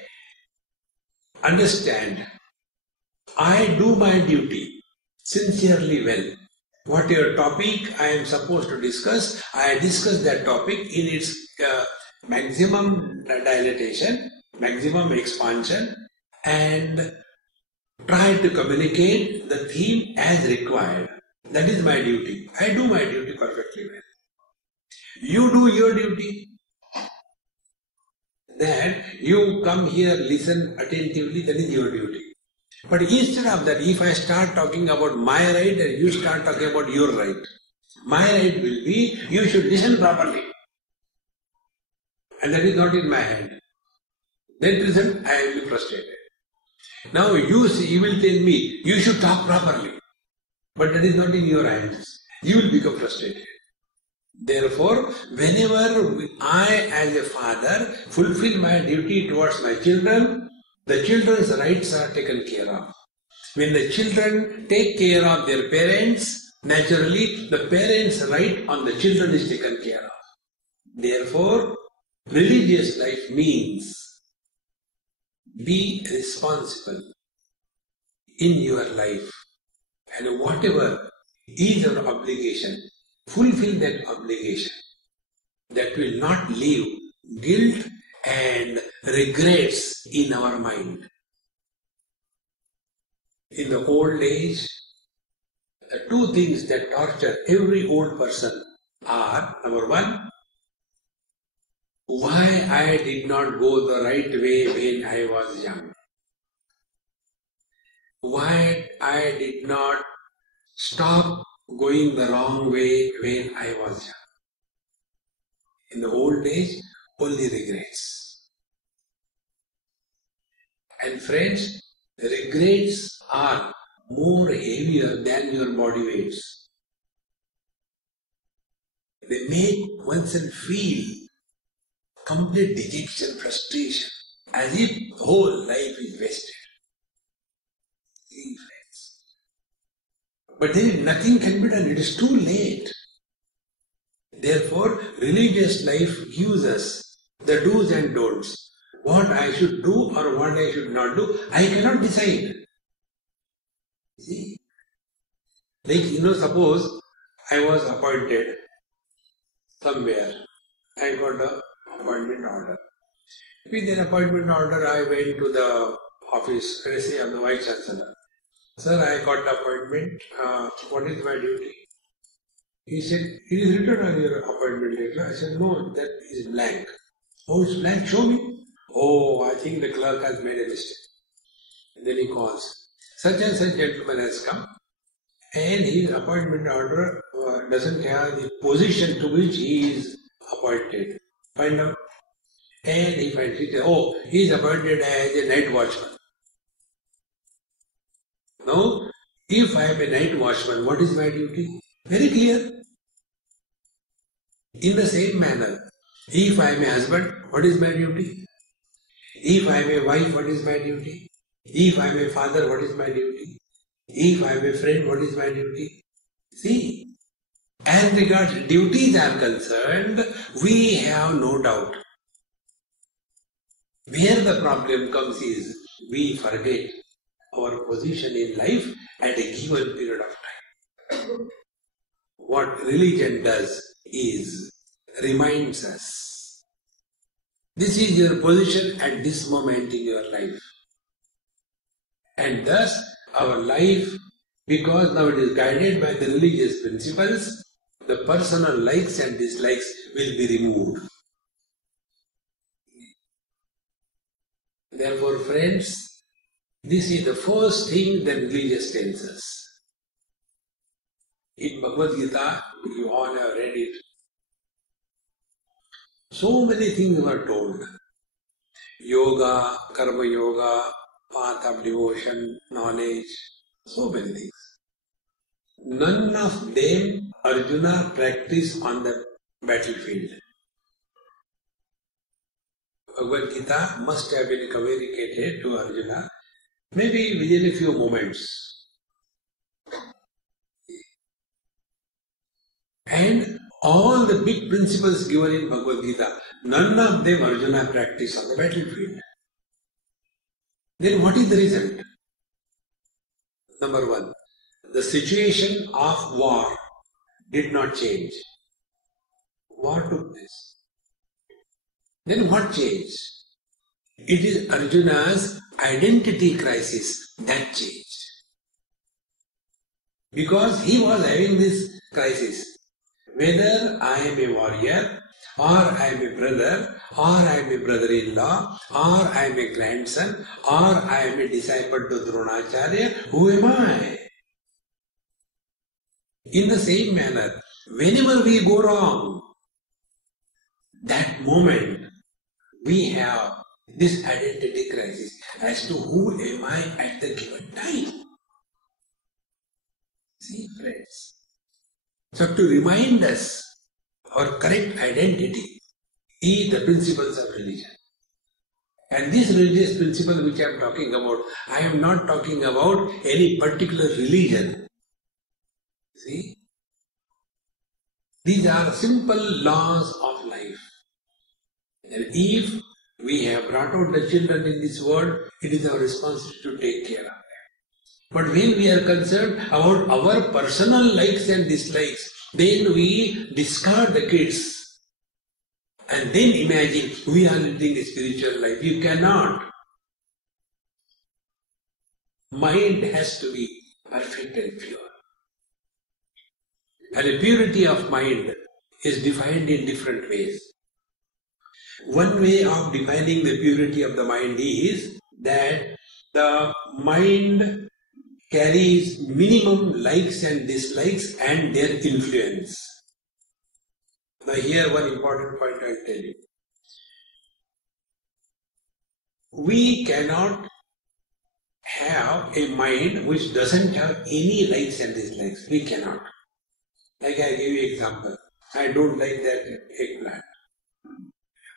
understand, I do my duty sincerely well. Whatever topic I am supposed to discuss, I discuss that topic in its maximum dilatation, maximum expansion, and try to communicate the theme as required. That is my duty. I do my duty perfectly well. You do your duty. That you come here, listen attentively, that is your duty. But instead of that, if I start talking about my right and you start talking about your right, my right will be, you should listen properly. And that is not in my hand. Then present, I will be frustrated. Now you will tell me, you should talk properly. But that is not in your hands. You will become frustrated. Therefore, whenever I as a father fulfill my duty towards my children, the children's rights are taken care of. When the children take care of their parents, naturally the parents' right on the children is taken care of. Therefore, religious life means be responsible in your life, and whatever is your obligation, fulfill that obligation. That will not leave guilt and regrets in our mind. In the old age, the two things that torture every old person are, number one, why I did not go the right way when I was young. Why I did not stop going the wrong way when I was young. In the old age, only regrets. And friends, regrets are more heavier than your body weights. They make oneself feel complete dejection, frustration, as if the whole life is wasted. See, friends. But then nothing can be done, it is too late. Therefore, religious life gives us the do's and don'ts. What I should do or what I should not do, I cannot decide. See? Like, suppose I was appointed somewhere. I got an appointment order. With an appointment order, I went to the office, let's say, of the Vice Chancellor. Sir, I got the appointment. What is my duty? He said, it is written on your appointment letter. I said, no, that is blank. Oh, it's blank, show me. Oh, I think the clerk has made a mistake. And then he calls. Such and such gentleman has come, and his appointment order doesn't have the position to which he is appointed. Find out. And he finds it, oh, he is appointed as a night watchman. Now, if I am a night watchman, what is my duty? Very clear. In the same manner, if I am a husband, what is my duty? If I am a wife, what is my duty? If I am a father, what is my duty? If I am a friend, what is my duty? See, as regards duties are concerned, we have no doubt. Where the problem comes is, we forget our position in life at a given period of time. What religion does is reminds us, this is your position at this moment in your life. And thus our life, because now it is guided by the religious principles, the personal likes and dislikes will be removed. Therefore, friends, this is the first thing that religious tells us. In Bhagavad Gita, you all have read it. So many things were told. Yoga, Karma Yoga, path of devotion, knowledge, so many things. None of them Arjuna practiced on the battlefield. Bhagavad Gita must have been communicated to Arjuna maybe within a few moments. And all the big principles given in Bhagavad Gita, none of them Arjuna practiced on the battlefield. Then what is the result? Number one, the situation of war did not change. War took place. Then what changed? It is Arjuna's identity crisis that changed. Because he was having this crisis. Whether I am a warrior, or I am a brother, or I am a brother-in-law, or I am a grandson, or I am a disciple to Dronacharya, who am I? In the same manner, whenever we go wrong, that moment we have this identity crisis as to who am I at the given time. See, friends. So to remind us our correct identity is the principles of religion. And this religious principle which I am talking about, I am not talking about any particular religion. See? These are simple laws of life. And if we have brought out the children in this world, it is our responsibility to take care of them. But when we are concerned about our personal likes and dislikes, then we discard the kids and then imagine we are living a spiritual life. You cannot. Mind has to be perfect and pure. And the purity of mind is defined in different ways. One way of defining the purity of the mind is that the mind carries minimum likes and dislikes and their influence. Now here one important point I will tell you. We cannot have a mind which doesn't have any likes and dislikes. We cannot. Like I give you example. I don't like that eggplant.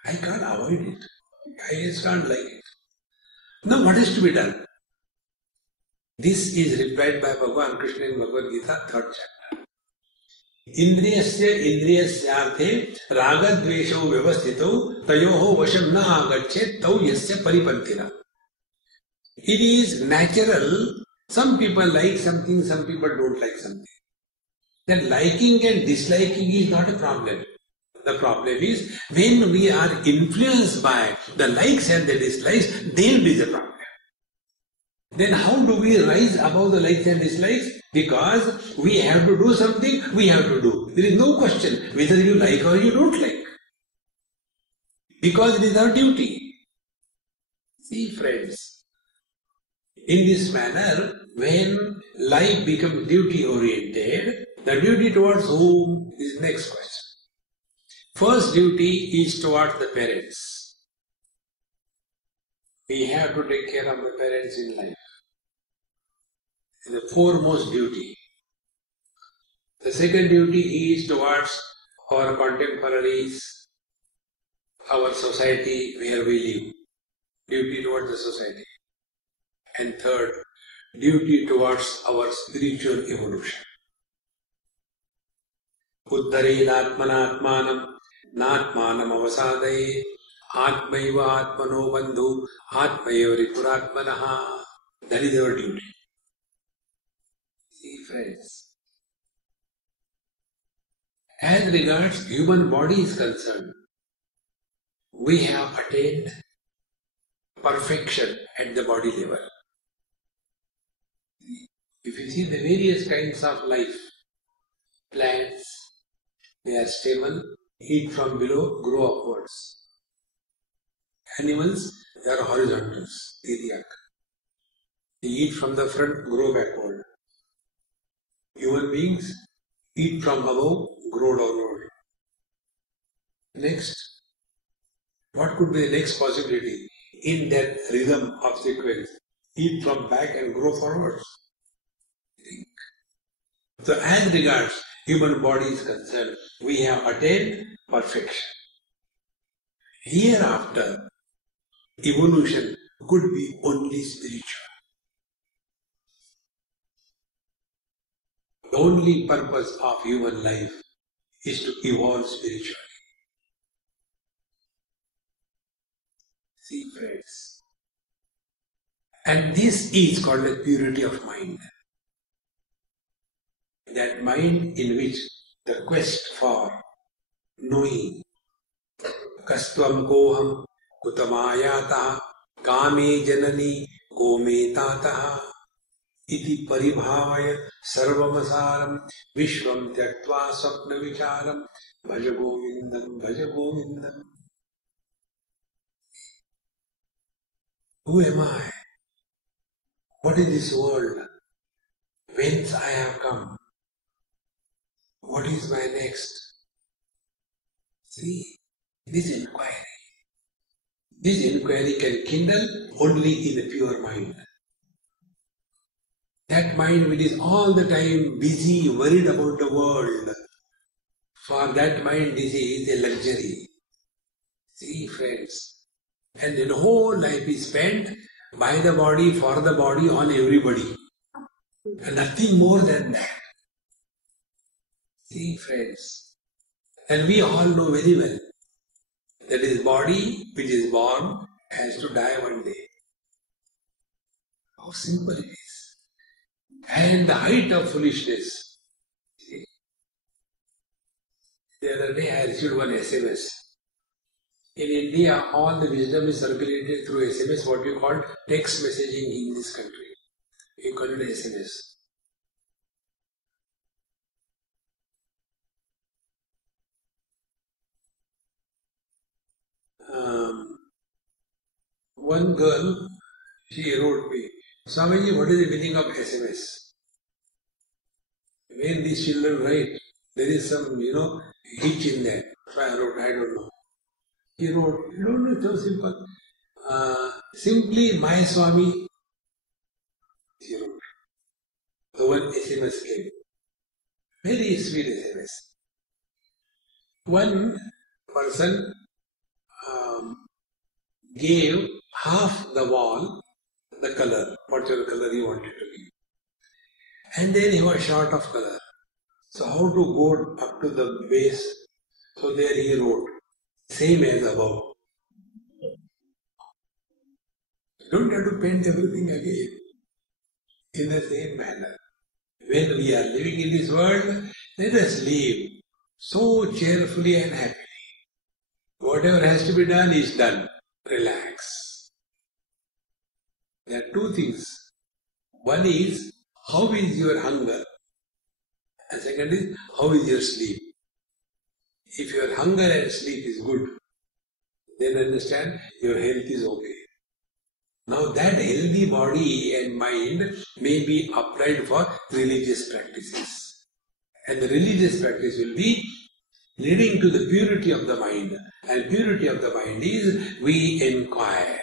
I can't avoid it. I just can't like it. Now what is to be done? This is replied by Bhagavan Krishna in Bhagavad Gita, 3rd chapter. Indriyasya indriyasyarthe ragadvesho vyavasthito tayoho vasham na agachet tau yasya paripantina. It is natural. Some people like something, some people don't like something. That liking and disliking is not a problem. The problem is when we are influenced by the likes and the dislikes, then it is a problem. Then how do we rise above the likes and dislikes? Because we have to do something, we have to do. There is no question whether you like or you don't like. Because it is our duty. See, friends, in this manner, when life becomes duty-oriented, the duty towards whom is the next question. First duty is towards the parents. We have to take care of the parents in life. It's the foremost duty. The second duty is towards our contemporaries, our society where we live. Duty towards the society. And third, duty towards our spiritual evolution. Uddare atmanatmanam natmanam avasadaye atmaiva atmano bandhu atmaiva ripuratmanaha. That is our duty. See, friends, as regards human body is concerned, we have attained perfection at the body level. If you see the various kinds of life, plants, they are stable, eat from below, grow upwards. Animals, they are horizontals, tiryak. They eat from the front, grow backward. Human beings eat from above, grow downward. Next, what could be the next possibility in that rhythm of sequence? Eat from back and grow forwards. Think. So as regards human body is concerned, we have attained perfection. Hereafter, evolution could be only spiritual. The only purpose of human life is to evolve spiritually. See, friends. And this is called the purity of mind. That mind in which the quest for knowing, kastvam koham kutamayataha kame janani kome tataha iti paribhavaya sarvamasaram vishvam tyaktva swapna vicharam bhaja govindam bhaja govindam. Who am I? What is this world? Whence I have come? What is my next? See, this inquiry. This inquiry can kindle only in a pure mind. That mind which is all the time busy, worried about the world, for that mind this is a luxury. See, friends, and the whole life is spent by the body, for the body, on everybody. And nothing more than that. See, friends, and we all know very well that this body which is born has to die one day. How simple it is. And the height of foolishness. See, the other day I received one SMS. In India, all the wisdom is circulated through SMS, what we call text messaging in this country. You call it SMS. One girl, she wrote me, Swamiji, what is the meaning of SMS? When these children write, there is some, hitch in there. So I wrote, I don't know. He wrote, you don't know, it's so simple. Simply, my Swami, he wrote. The one SMS came. Very sweet SMS. One person gave half the wall, the color, whatever color he wanted to give. And then he was short of color. So how to go up to the base? So there he wrote, same as above. You don't have to paint everything again in the same manner. When we are living in this world, let us live so cheerfully and happily. Whatever has to be done is done. Relax. There are two things. One is, how is your hunger? And second is, how is your sleep? If your hunger and sleep is good, then understand your health is okay. Now that healthy body and mind may be applied for religious practices. And the religious practice will be leading to the purity of the mind. And purity of the mind is, we inquire.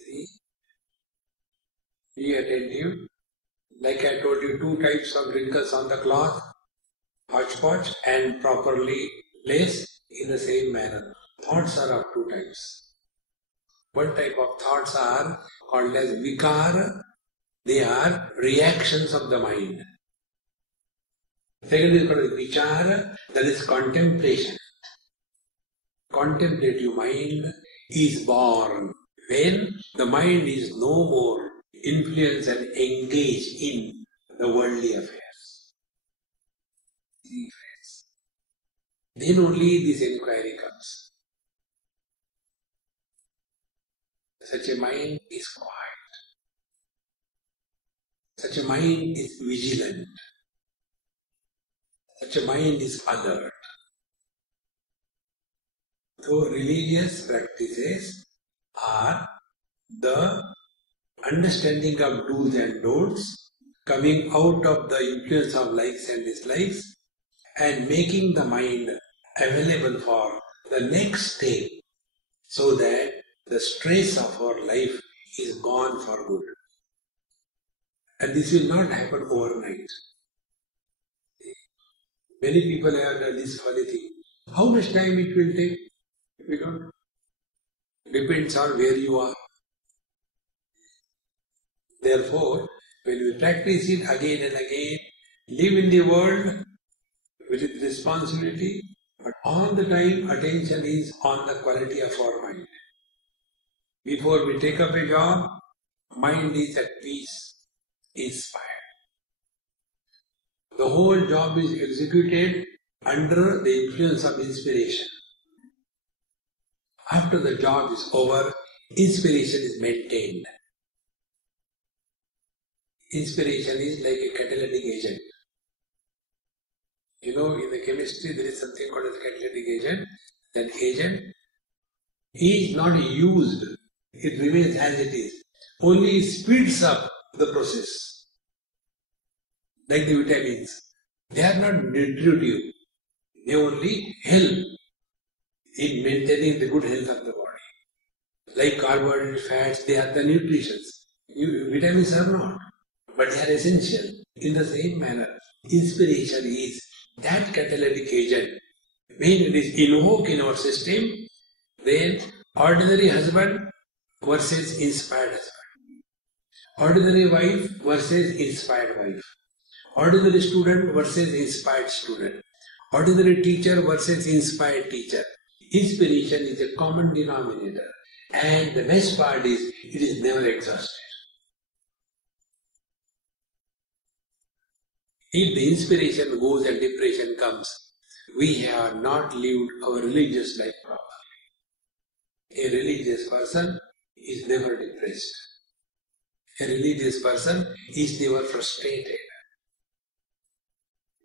See? Be attentive. Like I told you, two types of wrinkles on the cloth, hodgepodge and properly placed in the same manner. Thoughts are of two types. One type of thoughts are called as vikara. They are reactions of the mind. Second is called as vichara, that is contemplation. Contemplative mind is born when the mind is no more influenced and engaged in the worldly affairs. Then only this inquiry comes. Such a mind is quiet. Such a mind is vigilant. Such a mind is alert. So religious practices are the understanding of do's and don'ts, coming out of the influence of likes and dislikes, and making the mind available for the next step so that the stress of our life is gone for good. And this will not happen overnight. Many people have this funny thing. How much time it will take? We don't know. Depends on where you are. Therefore, when we practice it again and again, live in the world with responsibility, but all the time attention is on the quality of our mind. Before we take up a job, mind is at peace, inspired. The whole job is executed under the influence of inspiration. After the job is over, inspiration is maintained. Inspiration is like a catalytic agent. You know, in the chemistry there is something called as catalytic agent. That agent is not used, it remains as it is. Only speeds up the process. Like the vitamins. They are not nutritive. They only help in maintaining the good health of the body. Like carbohydrates, fats, they are the nutritions. Vitamins are not. But they are essential. In the same manner, inspiration is that catalytic agent. When it is invoked in our system, then ordinary husband versus inspired husband. Ordinary wife versus inspired wife. Ordinary student versus inspired student. Ordinary teacher versus inspired teacher. Inspiration is a common denominator. And the best part is, it is never exhausted. If the inspiration goes and depression comes, we have not lived our religious life properly. A religious person is never depressed. A religious person is never frustrated.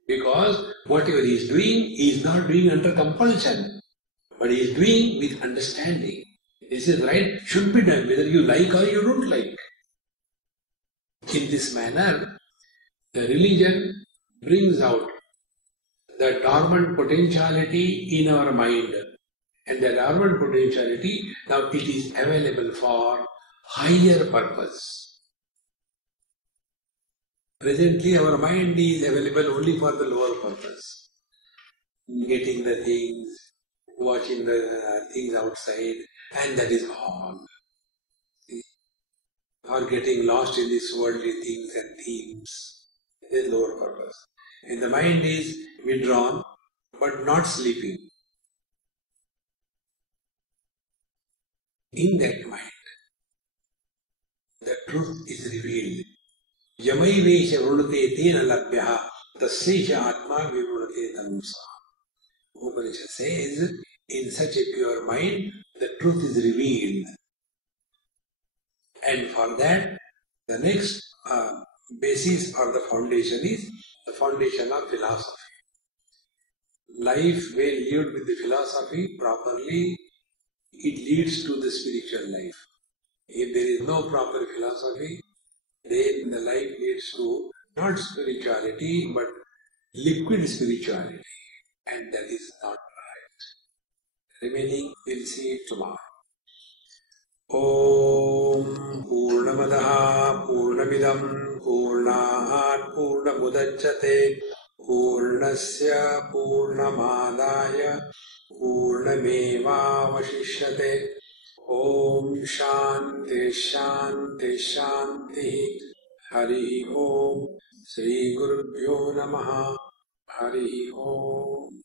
Because whatever he is doing, he is not doing under compulsion, but he is doing with understanding. This is right, should be done, whether you like or you don't like. In this manner, the religion brings out the dormant potentiality in our mind. And the dormant potentiality, now it is available for higher purpose. Presently our mind is available only for the lower purpose. Getting the things, watching the things outside, and that is all. Or getting lost in these worldly things and themes. That is lower purpose. And the mind is withdrawn, but not sleeping. In that mind, the truth is revealed. Yamaivesha vrunate tena labhyaha tasesha atma vivrunate tanusa. Upanishad says, in such a pure mind, the truth is revealed. And for that, the next basis or the foundation is the foundation of philosophy. Life well lived with the philosophy properly, it leads to the spiritual life. If there is no proper philosophy, then the life leads to not spirituality but liquid spirituality, and that is not right. Remaining, we'll see it tomorrow. Om Purnamadaha Purnamidam Purnahat Purnamudachyate Purnasya Purnamadaya Purnameva Vashishyate. Om Shanti Shanti Shanti. Hari Om. Sri Gurubhyo Namaha. Hari Om.